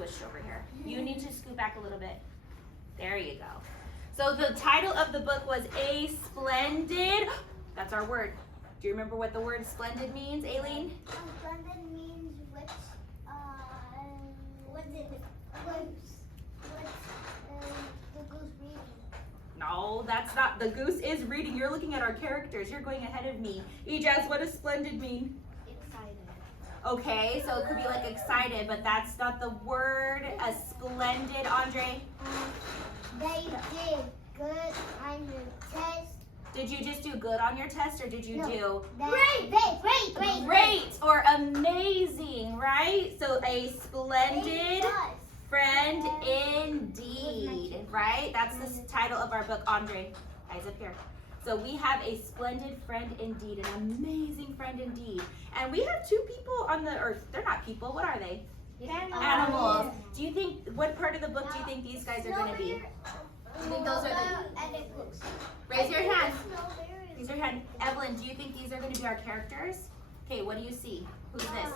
squished over here. You need to scoot back a little bit. There you go. So the title of the book was A Splendid, that's our word. Do you remember what the word splendid means, Aileen? Splendid means what's the goose reading? No, that's not, the goose is reading. You're looking at our characters. You're going ahead of me. Ejaz, what does splendid mean? Excited. Okay, so it could be like excited, but that's not the word. A splendid, Andre? They did good on the test. Did you just do good on your test, or did you do Great. or amazing, right? So a splendid friend indeed, right? That's the title of our book, Andre. Eyes up here. So we have a splendid friend indeed, an amazing friend indeed. And we have two people on the earth. They're not people. What are they? Animals. Do you think, what part of the book do you think these guys are going to be? You think those are the... Raise your hand. Raise your hand. Evelyn, do you think these are going to be our characters? Okay, what do you see? Who's this?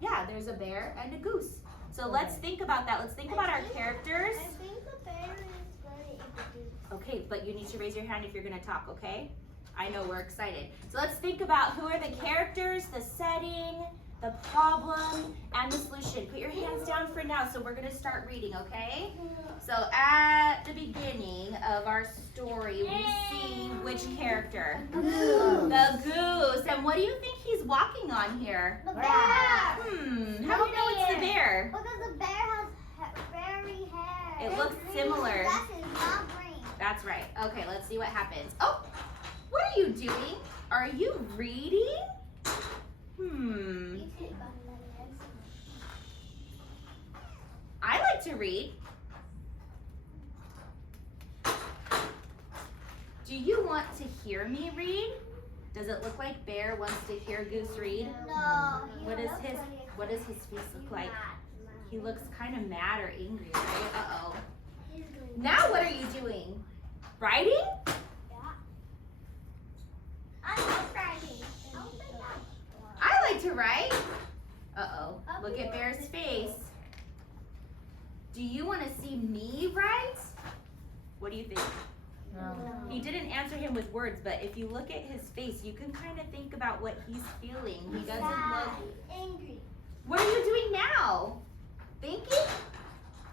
Yeah, there's a bear and a goose. So let's think about that. Let's think about our characters. I think the bear is very introduced. Okay, but you need to raise your hand if you're going to talk, okay? I know, we're excited. So let's think about who are the characters, the setting, the problem, and the solution. Put your hands down for now, so we're going to start reading, okay? So at the beginning of our story, we see which character? The goose. And what do you think he's walking on here? The bear. How do you know it's the bear? Because the bear has fairy hair. It looks similar. Glasses, not green. That's right. Okay, let's see what happens. Oh, what are you doing? Are you reading? I like to read. Do you want to hear me read? Does it look like Bear wants to hear Goose read? No. What does his face look like? He looks kind of mad or angry, right? Uh-oh. Now what are you doing? Writing? I love writing. I like to write. Uh-oh. Look at Bear's face. Do you want to see me write? What do you think? No. He didn't answer him with words, but if you look at his face, you can kind of think about what he's feeling. He doesn't look... Angry. What are you doing now? Thinking?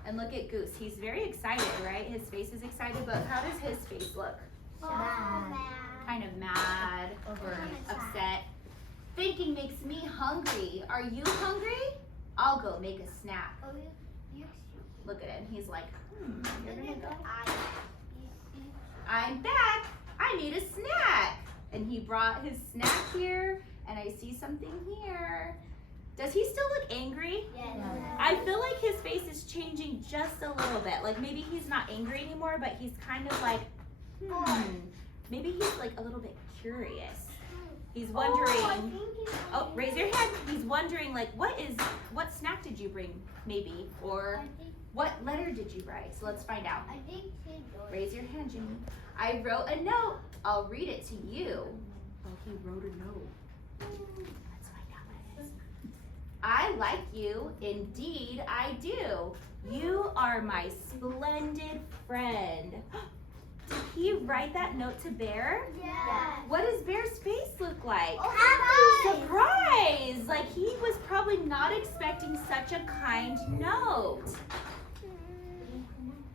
And look at Goose. He's very excited, right? His face is excited, but how does his face look? Kind of mad or upset. Thinking makes me hungry. Are you hungry? I'll go make a snack. Look at him. He's like, you're gonna go? I'm back. I need a snack. And he brought his snack here, and I see something here. Does he still look angry? Yes. I feel like his face is changing just a little bit. Like maybe he's not angry anymore, but he's kind of like, maybe he's like a little bit curious. He's wondering, oh, raise your hand. He's wondering like, what snack did you bring, maybe? Or what letter did you write? So let's find out. Raise your hand, Jimmy. I wrote a note. I'll read it to you. Oh, he wrote a note. Let's find out what it is. I like you. Indeed, I do. You are my splendid friend. Did he write that note to Bear? Yes. What does Bear's face look like? Happy. Surprise! Like he was probably not expecting such a kind note.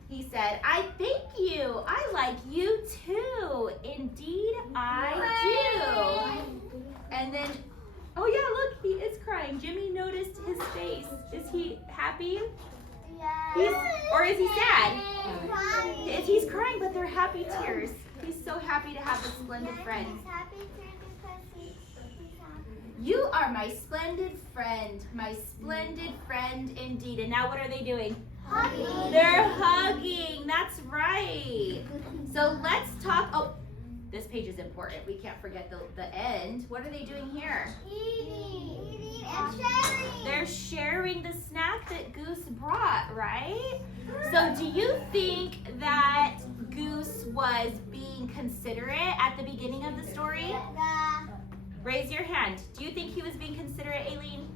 He said, I thank you. I like you too. Indeed, I do. And then, oh yeah, look, he is crying. Jimmy noticed his face. Is he happy? Or is he sad? He's crying, but they're happy tears. He's so happy to have a splendid friend. You are my splendid friend indeed. And now what are they doing? Hugging. They're hugging. That's right. So let's talk. Oh, this page is important. We can't forget the end. What are they doing here? Eating and sharing. They're sharing the snack that Goose brought, right? So do you think that Goose was being considerate at the beginning of the story? Raise your hand. Do you think he was being considerate, Aileen?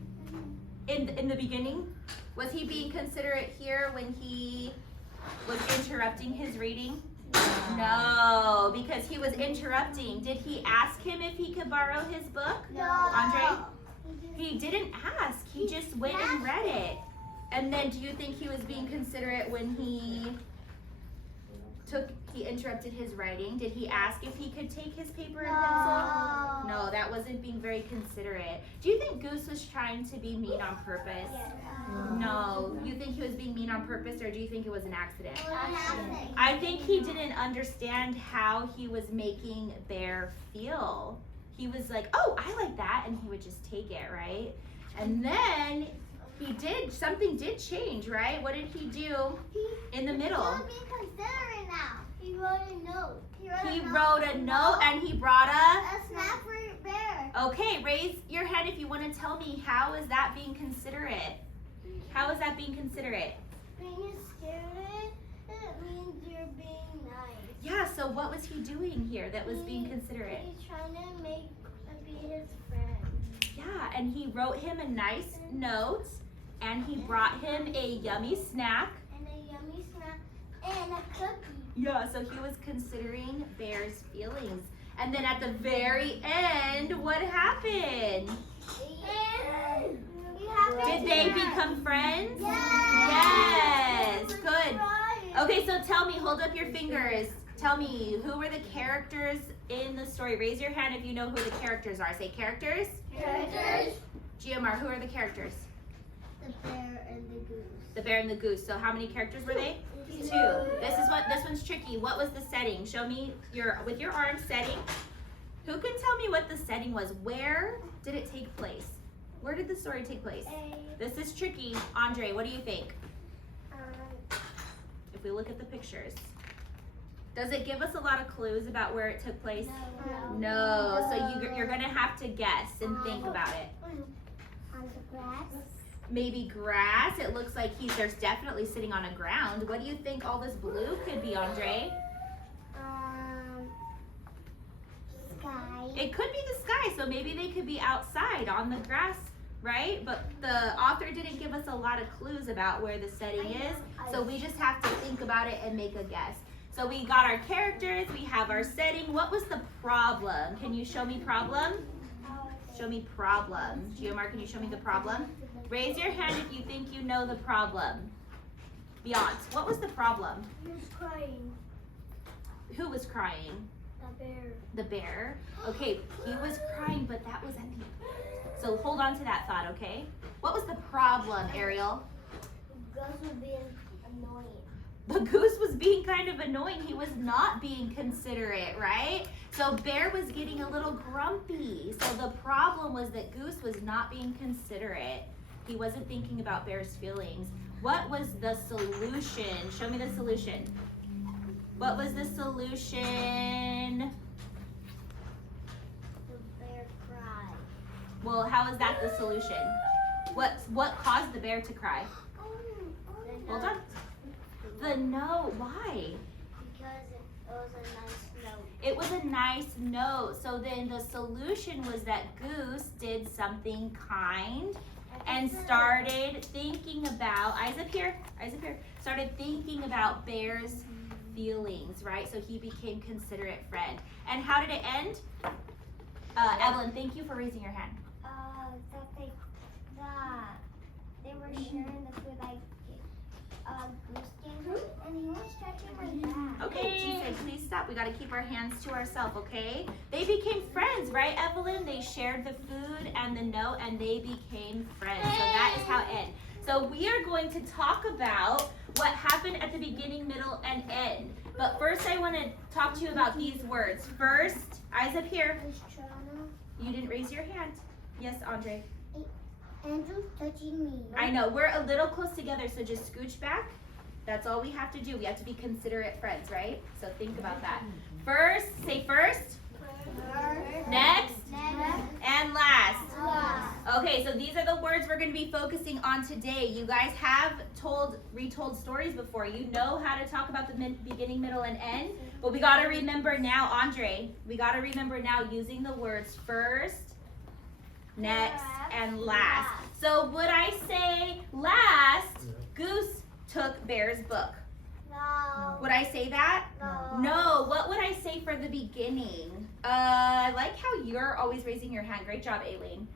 In the beginning? Was he being considerate here when he was interrupting his reading? No, because he was interrupting. Did he ask him if he could borrow his book? No. Andre? He didn't ask. He just went and read it. And then do you think he was being considerate when he interrupted his writing? Did he ask if he could take his paper and pencil? No, that wasn't being very considerate. Do you think Goose was trying to be mean on purpose? No. You think he was being mean on purpose, or do you think it was an accident? I think he didn't understand how he was making Bear feel. He was like, oh, I like that, and he would just take it, right? And then something did change, right? What did he do in the middle? He's being considerate now. He wrote a note. He wrote a note and he brought a snack for Bear. Okay, raise your hand if you want to tell me, how is that being considerate? How is that being considerate? Being scared, it means you're being nice. Yeah, so what was he doing here that was being considerate? He's trying to be his friend. Yeah, and he wrote him a nice note, and he brought him a yummy snack. And a yummy snack and a cookie. Yeah, so he was considering Bear's feelings. And then at the very end, what happened? Did they become friends? Yes, good. Okay, so tell me, hold up your fingers. Tell me, who were the characters in the story? Raise your hand if you know who the characters are. Say characters. Characters. Giamar, who are the characters? The bear and the goose. The bear and the goose. So how many characters were they? Two. This one's tricky. What was the setting? Show me with your arm setting. Who can tell me what the setting was? Where did it take place? Where did the story take place? This is tricky. Andre, what do you think? If we look at the pictures. Does it give us a lot of clues about where it took place? No. So you're going to have to guess and think about it. On the grass. Maybe grass. It looks like there's definitely sitting on a ground. What do you think all this blue could be, Andre? Sky. It could be the sky, so maybe they could be outside on the grass, right? But the author didn't give us a lot of clues about where the setting is, so we just have to think about it and make a guess. So we got our characters, we have our setting. What was the problem? Can you show me problem? Show me problem. Giamar, can you show me the problem? Raise your hand if you think you know the problem. Beyonce, what was the problem? He was crying. Who was crying? The bear. The bear. Okay, he was crying, but that was at the... So hold on to that thought, okay? What was the problem, Ariel? The goose was being annoying. The goose was being kind of annoying. He was not being considerate, right? So Bear was getting a little grumpy. So the problem was that Goose was not being considerate. He wasn't thinking about Bear's feelings. What was the solution? Show me the solution. What was the solution? The bear cried. Well, how is that the solution? What caused the bear to cry? Hold on. The note. Why? Because it was a nice note. It was a nice note. So then the solution was that Goose did something kind and started thinking about, eyes up here, started thinking about Bear's feelings, right? So he became considerate friend. And how did it end? Evelyn, thank you for raising your hand. They were sharing the food like Goose gave him, and he was stretching like that. Okay, she said, please stop. We got to keep our hands to ourselves, okay? They became friends, right, Evelyn? They shared the food and the note, and they became friends. So that is how it ends. So we are going to talk about what happened at the beginning, middle, and end. But first, I want to talk to you about these words. First, eyes up here. You didn't raise your hand. Yes, Andre. Andrew's touching me. I know, we're a little close together, so just scooch back. That's all we have to do. We have to be considerate friends, right? So think about that. First, say first. Next. And last. Okay, so these are the words we're going to be focusing on today. You guys have retold stories before. You know how to talk about the beginning, middle, and end. But we got to remember now, Andre, we got to remember now using the words first, next, and last. So would I say last, Goose took Bear's book? No. Would I say that? No. No. What would I say for the beginning? I like how you're always raising your hand. Great job, Aileen.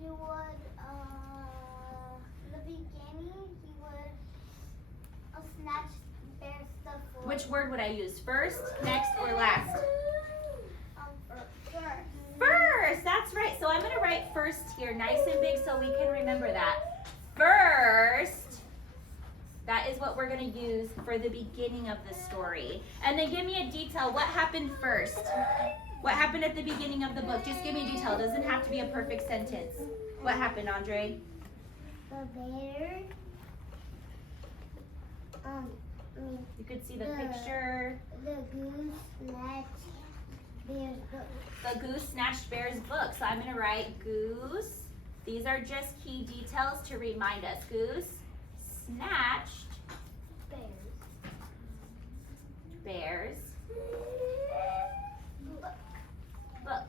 He would, in the beginning, he would snatch Bear's stuff. Which word would I use? First, next, or last? First. First, that's right. So I'm going to write first here, nice and big so we can remember that. First, that is what we're going to use for the beginning of the story. And then give me a detail. What happened first? What happened at the beginning of the book? Just give me a detail. It doesn't have to be a perfect sentence. What happened, Andre? The bear. You could see the picture. The goose snatched Bear's book. The goose snatched Bear's book. So I'm going to write goose. These are just key details to remind us. Goose snatched Bear's book.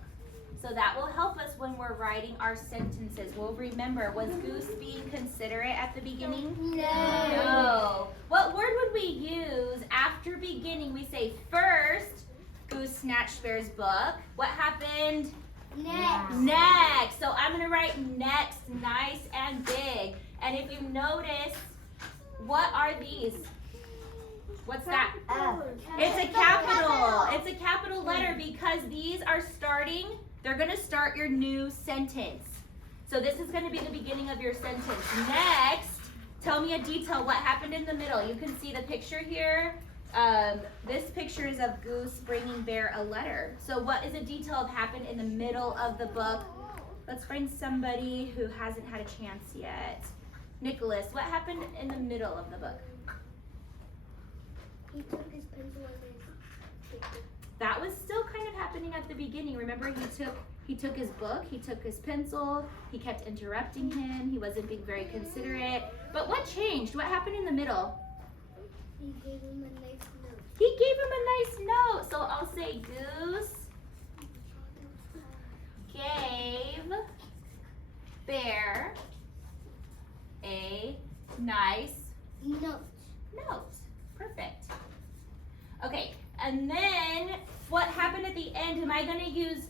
So that will help us when we're writing our sentences. We'll remember, was Goose being considerate at the beginning? No. What word would we use after beginning? We say first, Goose snatched Bear's book. What happened? Next. So I'm going to write next, nice and big. And if you notice, what are these? What's that? It's a capital. It's a capital letter because these are starting, they're going to start your new sentence. So this is going to be the beginning of your sentence. Next, tell me a detail. What happened in the middle? You can see the picture here. This picture is of Goose bringing Bear a letter. So what is a detail of happened in the middle of the book? Let's find somebody who hasn't had a chance yet. Nicholas, what happened in the middle of the book? He took his pencil and his paper. That was still kind of happening at the beginning. Remember, he took his book, he took his pencil, he kept interrupting him, he wasn't being very considerate. But what changed? What happened in the middle? He gave him a nice note. He gave him a nice note. So I'll say Goose gave Bear a nice Note. note. Perfect. Okay, and then what happened at the end? Am I going to use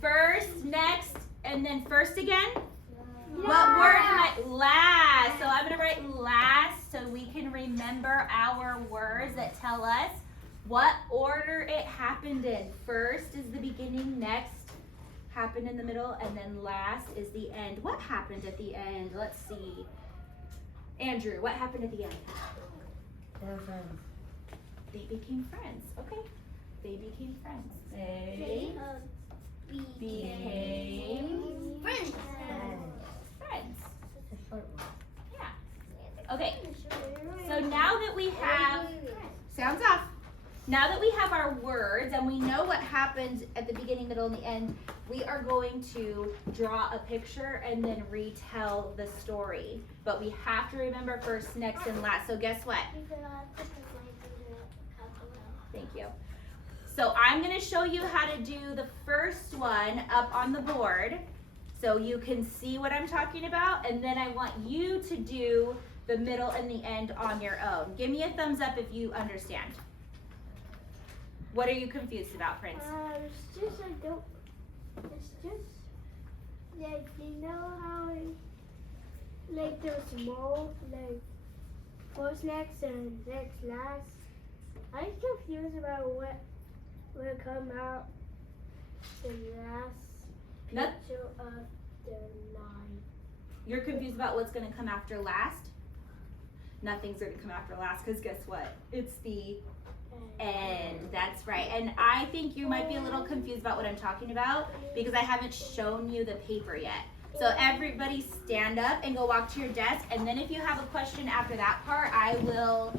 first, next, and then first again? What word am I? Last. So I'm going to write last so we can remember our words that tell us what order it happened in. First is the beginning, next happened in the middle, and then last is the end. What happened at the end? Let's see. Andrew, what happened at the end? They were friends. They became friends. Okay. They became friends. They became Friends. friends. It's a short one. Yeah. Okay. So now that we have, sounds off. Now that we have our words and we know what happened at the beginning, middle, and the end, we are going to draw a picture and then retell the story. But we have to remember first, next, and last. So guess what? Thank you. So I'm going to show you how to do the first one up on the board so you can see what I'm talking about, and then I want you to do the middle and the end on your own. Give me a thumbs up if you understand. What are you confused about, Prince? It's just like, you know how like they're small, like first, next, and next, last. I'm confused about what will come out the last Nope. picture of the line. You're confused about what's going to come after last? Nothing's going to come after last because guess what? It's the end. That's right. And I think you might be a little confused about what I'm talking about because I haven't shown you the paper yet. So everybody stand up and go walk to your desk, and then if you have a question after that part, I will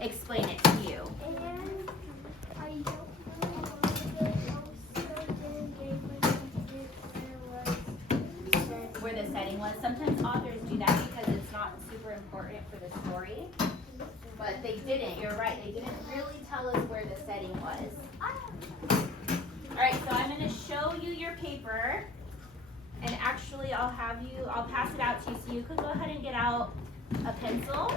explain it to you. And I don't know Where the setting was. Sometimes authors do that because it's not super important for the story. But they didn't. You're right. They didn't really tell us where the setting was. All right, so I'm going to show you your paper. And actually, I'll pass it out to you so you can go ahead and get out a pencil.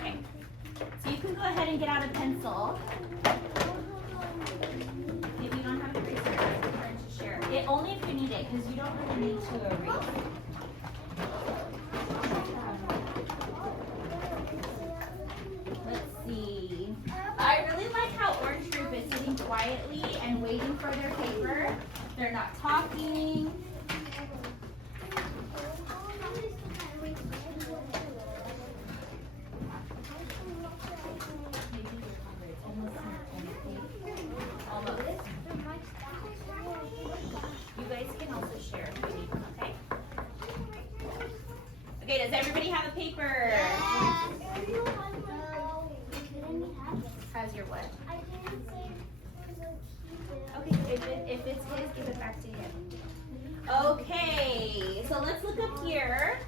Okay. So you can go ahead and get out a pencil. If you don't have an eraser, it's important to share. Only if you need it, because you don't really need to erase. Let's see. I really like how Orange Group is sitting quietly and waiting for their paper. They're not talking. Almost. You guys can also share if you need one, okay? Okay, does everybody have a paper? How's your what? Okay, if it's his, give it back to him. Okay, so let's look up here.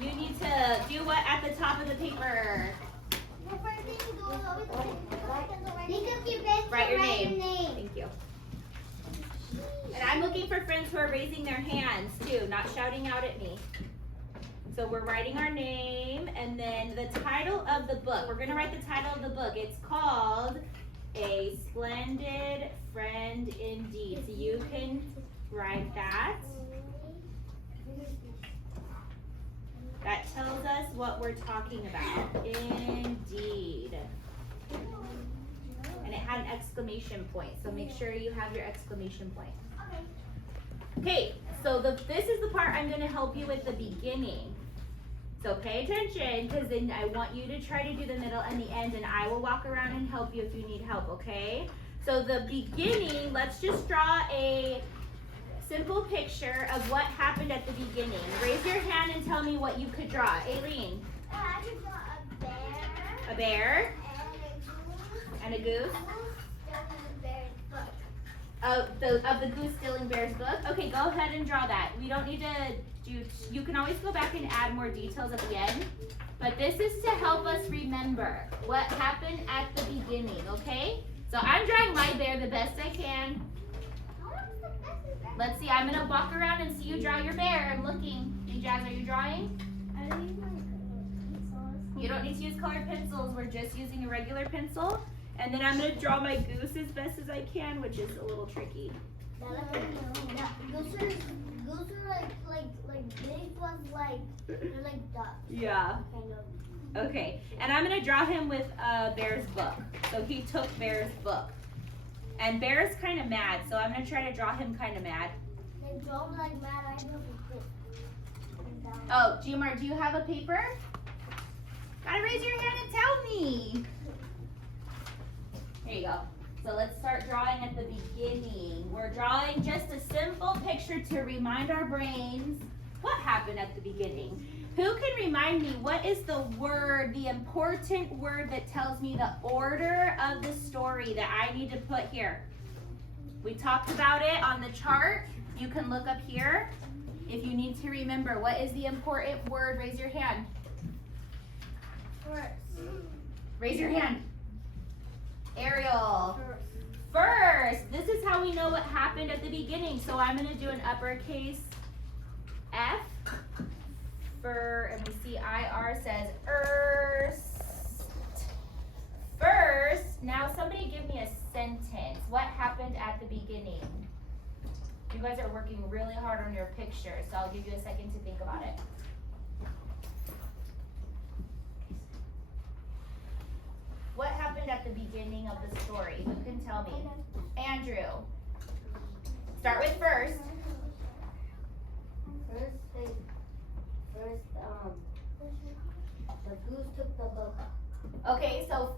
You need to do what at the top of the paper? Write your name. Thank you. And I'm looking for friends who are raising their hands too, not shouting out at me. So we're writing our name and then the title of the book. We're going to write the title of the book. It's called A Splendid Friend Indeed. So you can write that. That tells us what we're talking about. Indeed. And it had an exclamation point. So make sure you have your exclamation point. Okay, so this is the part I'm going to help you with the beginning. So pay attention, because then I want you to try to do the middle and the end, and I will walk around and help you if you need help, okay? So the beginning, let's just draw a simple picture of what happened at the beginning. Raise your hand and tell me what you could draw. Aileen. I could draw a bear. A bear. And a goose. Of the goose stealing bear's book. Okay, go ahead and draw that. We don't need to do, you can always go back and add more details at the end. But this is to help us remember what happened at the beginning, okay? So I'm drawing my bear the best I can. Let's see, I'm gonna walk around and see you draw your bear. I'm looking. Hey Jazz, are you drawing? You don't need to use colored pencils. We're just using a regular pencil. And then I'm gonna draw my goose as best as I can, which is a little tricky. Goose are like big ones, they're like ducks. Yeah. Kind of. Okay, and I'm gonna draw him with Bear's book. So he took Bear's book. And Bear's kind of mad, so I'm gonna try to draw him kind of mad. They don't like mad. I know this. Oh, Jumar, do you have a paper? Gotta raise your hand and tell me. Here you go. So let's start drawing at the beginning. We're drawing just a simple picture to remind our brains what happened at the beginning. Who can remind me what is the word, the important word that tells me the order of the story that I need to put here? We talked about it on the chart. You can look up here if you need to remember. What is the important word? Raise your hand. First. Raise your hand. Ariel. First. This is how we know what happened at the beginning. So I'm going to do an uppercase F. And we see IR says First. Now somebody give me a sentence. What happened at the beginning? You guys are working really hard on your picture, so I'll give you a second to think about it. What happened at the beginning of the story? Who can tell me? Andrew. Start with first. The goose took the book. Okay, so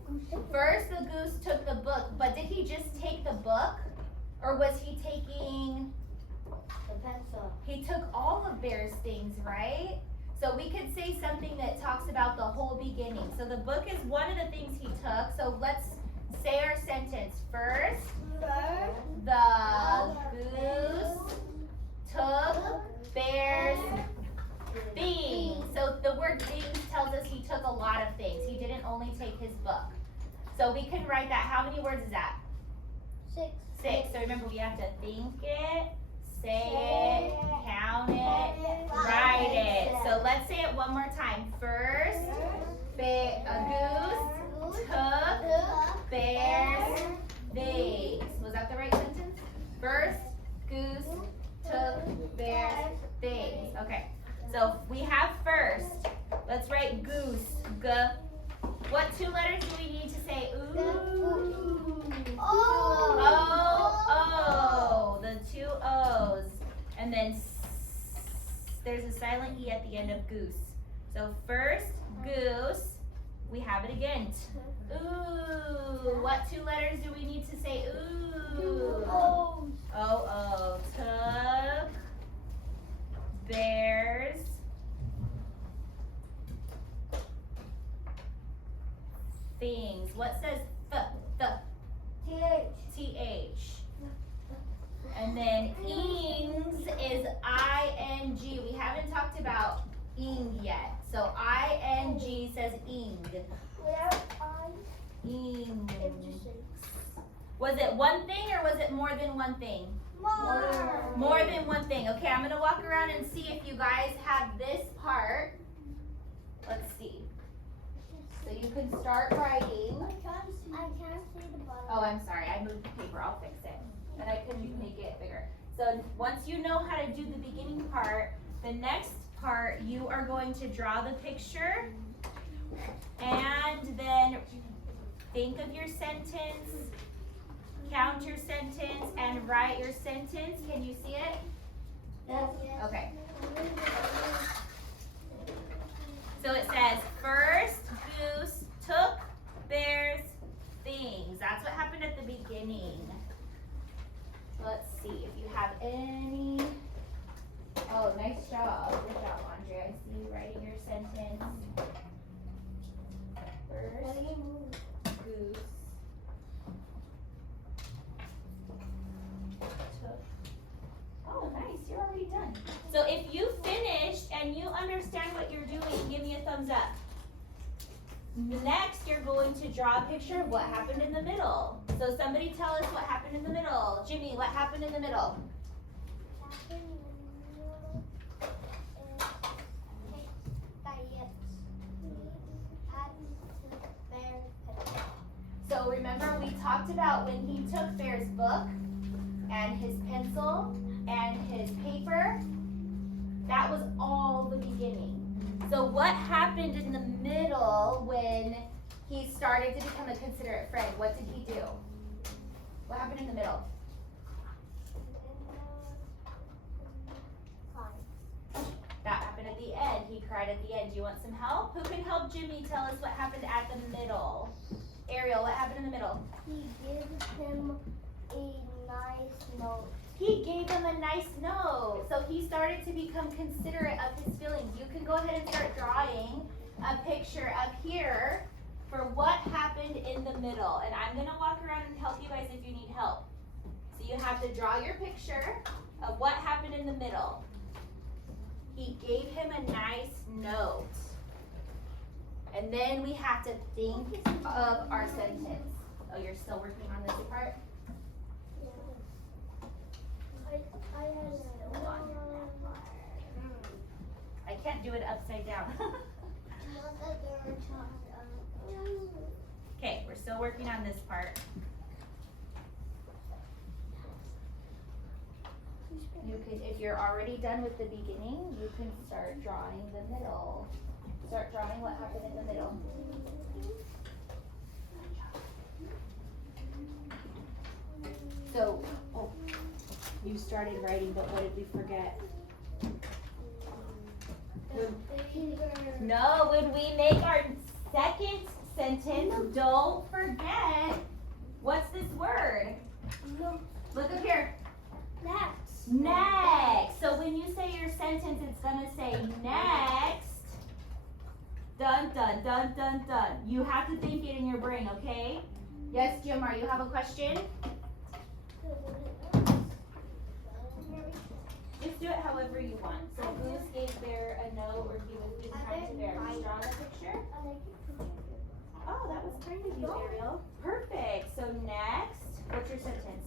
first the goose took the book, but did he just take the book? Or was he taking The pencil. He took all of Bear's things, right? So we could say something that talks about the whole beginning. So the book is one of the things he took. So let's say our sentence. First, the goose took Bear's things. So the word things tells us he took a lot of things. He didn't only take his book. So we can write that. How many words is that? 6. 6. So remember, we have to think it, say it, count it, write it. So let's say it one more time. First, a goose took bear's things. Was that the right sentence? First, goose took bear's things. Okay. So we have first. Let's write goose. G. What 2 letters do we need to say ooh? Oh. The 2 O's. And then there's a silent E at the end of goose. So first, goose. We have it again. Ooh. What 2 letters do we need to say ooh? Oh. Took bears things. What says TH? And then ings is ING. We haven't talked about ing yet. So ING says ing. Ing. Was it one thing or was it more than one thing? More than one thing. Okay, I'm gonna walk around and see if you guys have this part. Let's see. So you can start writing. I can't see the bottom. Oh, I'm sorry. I moved the paper. I'll fix it. And I couldn't make it bigger. So once you know how to do the beginning part, the next part you are going to draw the picture and then think of your sentence, count your sentence, and write your sentence. Can you see it? Yes. Okay. So it says, first goose took bear's things. That's what happened at the beginning. So let's see if you have any. Oh, nice job. Good job, Andre. I see you writing your sentence. First goose took. Oh, nice. You're already done. So if you finished and you understand what you're doing, give me a thumbs up. Next, you're going to draw a picture of what happened in the middle. So somebody tell us what happened in the middle. Jimmy, what happened in the middle? So remember we talked about when he took Bear's book and his pencil and his paper, that was all the beginning. So what happened in the middle when he started to become a considerate friend? What did he do? What happened in the middle? That happened at the end. He cried at the end. Do you want some help? Who can help Jimmy tell us what happened at the middle? Ariel, what happened in the middle? He gives him a nice note. He gave him a nice note. So he started to become considerate of his feelings. You can go ahead and start drawing a picture up here for what happened in the middle. And I'm gonna walk around and help you guys if you need help. So you have to draw your picture of what happened in the middle. He gave him a nice note. And then we have to think of our sentence. Oh, you're still working on this part? I can't do it upside down. Okay, we're still working on this part. You can, if you're already done with the beginning, you can start drawing the middle. Start drawing what happened in the middle. So, oh, you started writing, but what did we forget? No, when we make our second sentence, don't forget, what's this word? Look up here. Next. So when you say your sentence, it's gonna say next. Dun, dun, dun, dun, dun. You have to think it in your brain, okay? Yes, Jomar, you have a question? Just do it however you want. So Goose gave Bear a note, or he was being kind to Bear. Just draw the picture. Oh, that was kind of you, Ariel. Perfect. So next, what's your sentence?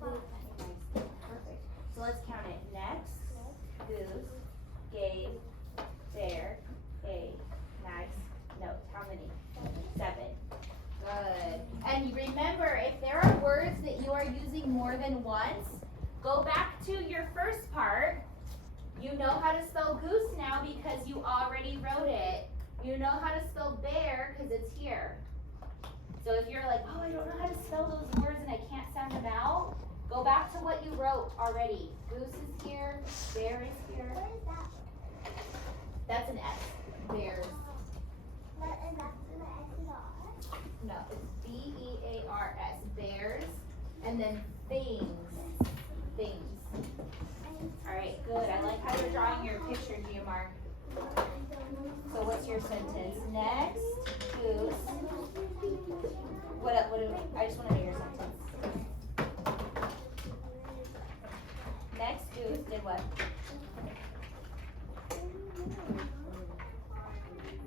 Perfect. So let's count it. Next, Goose gave Bear a nice note. How many? 7. Good. And you remember, if there are words that you are using more than once, go back to your first part. You know how to spell goose now because you already wrote it. You know how to spell bear because it's here. So if you're like, oh, I don't know how to spell those words and I can't sound them out, go back to what you wrote already. Goose is here, bear is here. What is that? That's an S. Bears. And that's an X and R. No, it's B-E-A-R-S. Bears. And then things. Things. Alright, good. I like how you're drawing your picture, Giamar. So what's your sentence? Next, Goose. I just want to know your sentence. Next, Goose did what?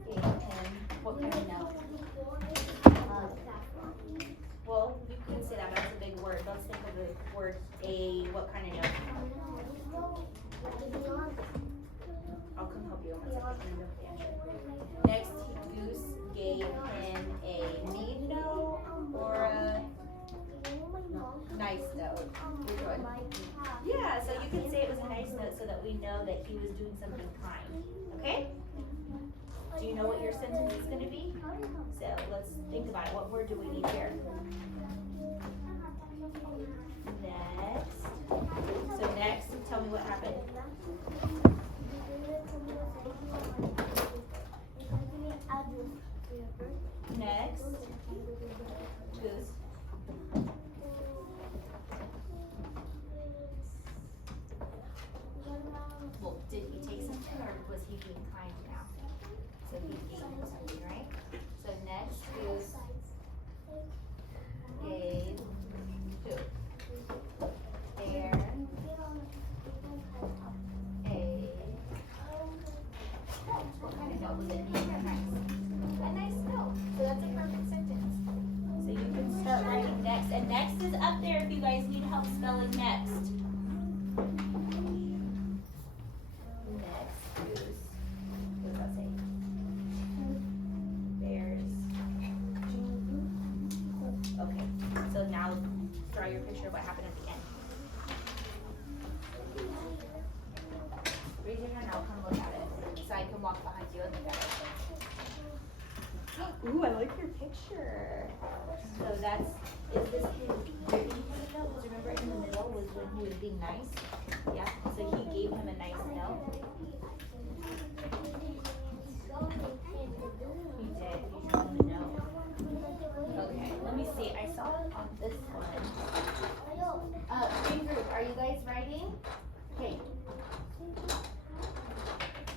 Gave him what kind of note? Well, you can say that, but that's a big word. Let's think of the word what kind of note? I'll come help you in 1 second. Next, Goose gave him a mean note or a nice note. Which one? Yeah, so you can say it was a nice note so that we know that he was doing something kind. Okay? Do you know what your sentence is going to be? So let's think about it. What word do we need here? Next. So next, tell me what happened. Next, Goose. Well, did he take something or was he being kind now? So he gave him something, right? So next, Goose gave who? Bear what kind of note was it? A nice note. So that's a perfect sentence. So you can start writing next. And next is up there if you guys need help spelling next. Next, Goose. What does that say? Bears. Okay. So now draw your picture of what happened at the end. Raise your hand, I'll come look at it. So I can walk behind you and look at it. Ooh, I like your picture. So that's, is this his greeting kind of note? Because remember in the middle was when he was being nice? Yeah, so he gave him a nice note. He did, he drew him a note. Okay, let me see, I saw it on this one. Green group, are you guys writing? Okay.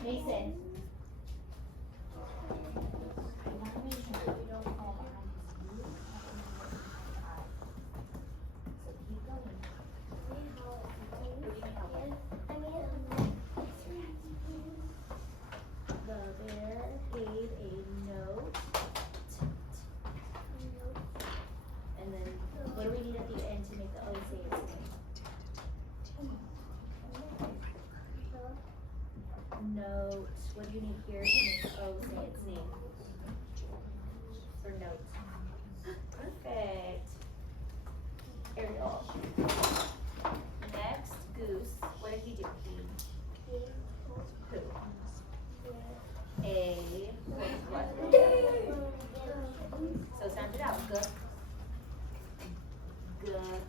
Mason. I want to make sure you don't fall behind his view. So keep going. The bear gave a note. And then what do we need at the end to make the O say its name? Note. What do you need here to make the O say its name? For note. Perfect. Ariel. Next, Goose. What did he do? Who? A. What? So sound it out. Good. Good.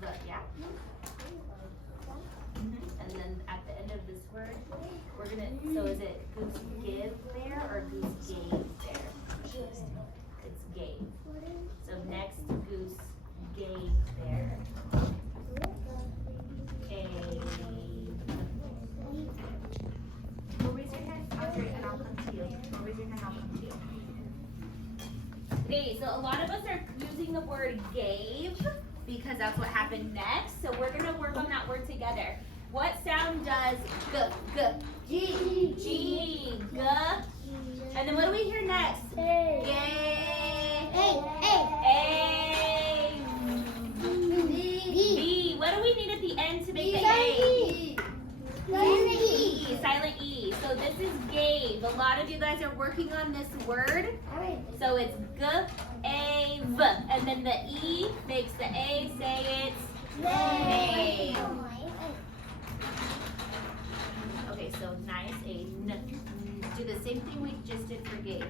Good. Yeah. And then at the end of this word, we're gonna, so is it Goose give there or Goose gave there? It's gave. So next, Goose gave there. Well, raise your hand, Andre, and I'll come to you. Raise your hand, I'll come to you. Okay, so a lot of us are using the word gave because that's what happened next. So we're gonna work on that word together. What sound does g? G. G. And then what do we hear next? A. Gay. A. A. B. B. What do we need at the end to make the E. A? E. Silent E. So this is gave. A lot of you guys are working on this word. So it's g-a-v. And then the E makes the A say it's name. Okay, so nice. A n. Do the same thing we just did for gave.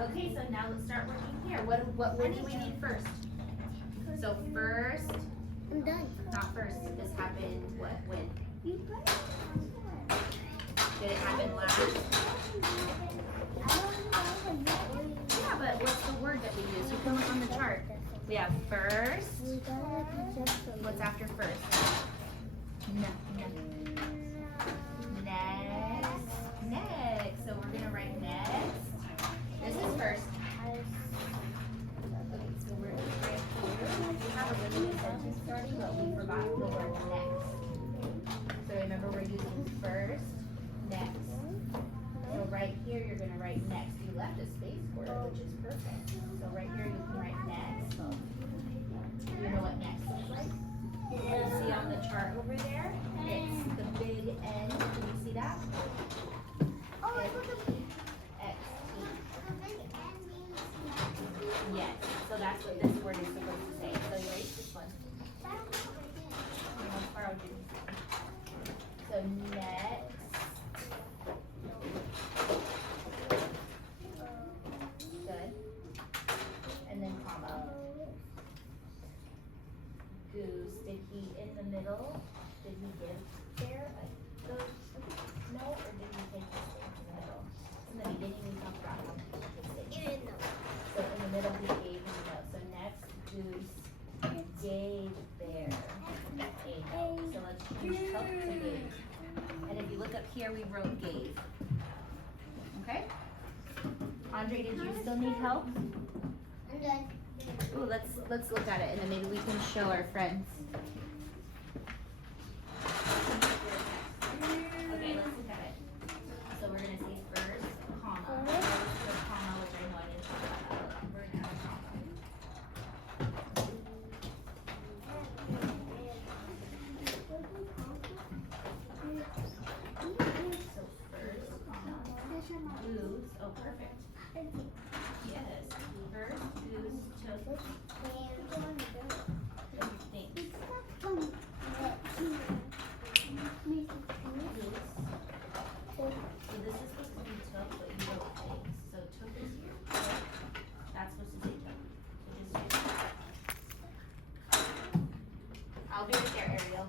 Okay, so now let's start working here. What word do we need first? So first, I'm done. not first. This happened when? Did it happen last? Yeah, but what's the word that we use? You can look on the chart. We have first. What's after first? Next. Next. So we're gonna write next. This is first. Okay, so we're right here. We have a really good sentence starting, but we forgot the word next. So remember, we're using first, next. So right here, you're gonna write next. You left a space for it, which is perfect. So right here, you can write next. You know what next looks like? You see on the chart over there? It's the big N. Can you see that? Yes, so that's what this word is supposed to say. So you erase this one. So next. Good. And then comma. Goose, did he in the middle? Did he give there a goose? No, or did he take this into the middle? In the beginning we talked about how to take this. So in the middle he gave him a note. So next, Goose gave there a note. So let's change help to gave. And if you look up here, we wrote gave. Okay? Andre, did you still need help? I'm done. Ooh, let's look at it and then maybe we can show our friends. Okay, let's look at it. So we're gonna say first, comma. The comma, which I know I didn't talk about. We're gonna add a comma. So first, comma. Goose. Oh, perfect. Yes. First, Goose took. Thanks. So this is supposed to be took, but you wrote takes. So took is here. That's supposed to say took. So just use that. I'll be right there, Ariel.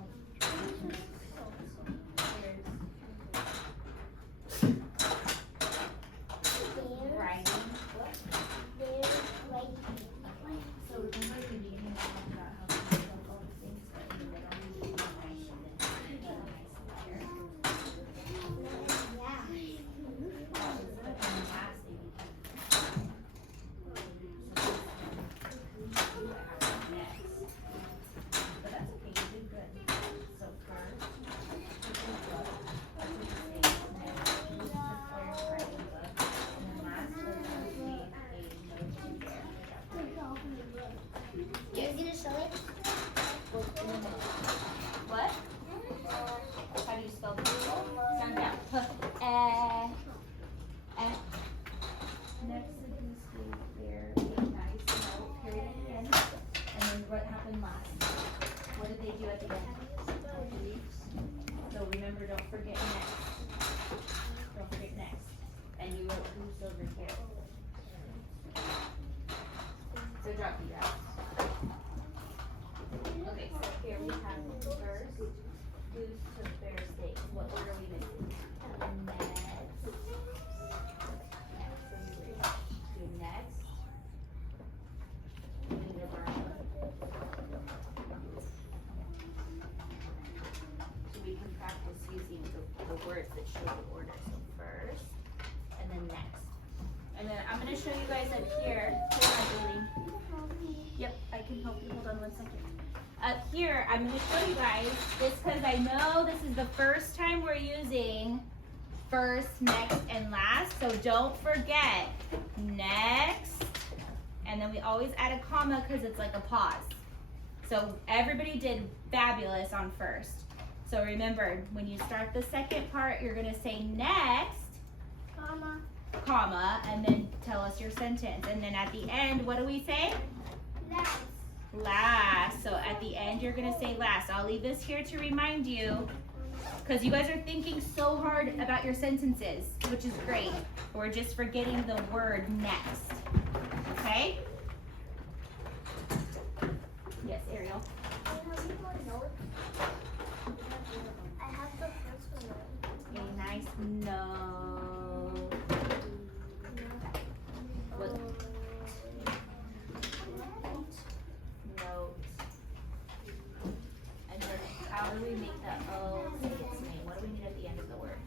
Here's writing. What? So remember at the beginning we talked about how to make up all the things that in the middle we do nice and then make it nice there. You're gonna show it? What? How do you spell that? Sound down. Next sentence is there a nice note, period at the end. And then what happened last? What did they do at the end? So remember, don't forget next. Don't forget next. And you wrote who's over here. So drop the grass. Okay, so here we have first, Goose took bear steak. What word are we missing? that show the order. So first, and then next. And then I'm gonna show you guys up here. Hold on, Julie. Yep, I can help you. Hold on 1 second. Up here, I'm gonna show you guys, just because I know this is the first time we're using first, next, and last. So don't forget, next, and then we always add a comma because it's like a pause. So everybody did fabulous on first. So remember, when you start the second part, you're gonna say next, comma, and then tell us your sentence. And then at the end, what do we say? Last. Last. So at the end, you're gonna say last. I'll leave this here to remind you, because you guys are thinking so hard about your sentences, which is great. We're just forgetting the word next. Okay? Yes, Ariel. I have the first one. A nice note. What? Note. And then how do we make the O say its name? What do we need at the end of the word?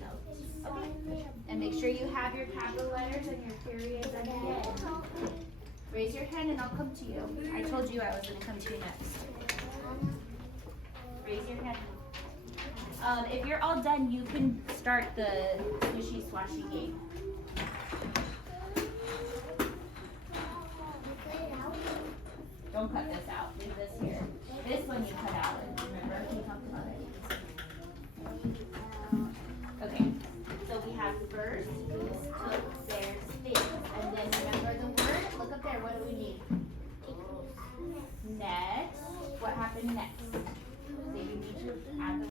Note. Okay. And make sure you have your capital letters and your periods at the end. Raise your hand and I'll come to you. I told you I was going to come to you next. Raise your hand. If you're all done, you can start the swishy swashy game. Don't cut this out. Leave this here. This one you cut out. Remember, we talked about it.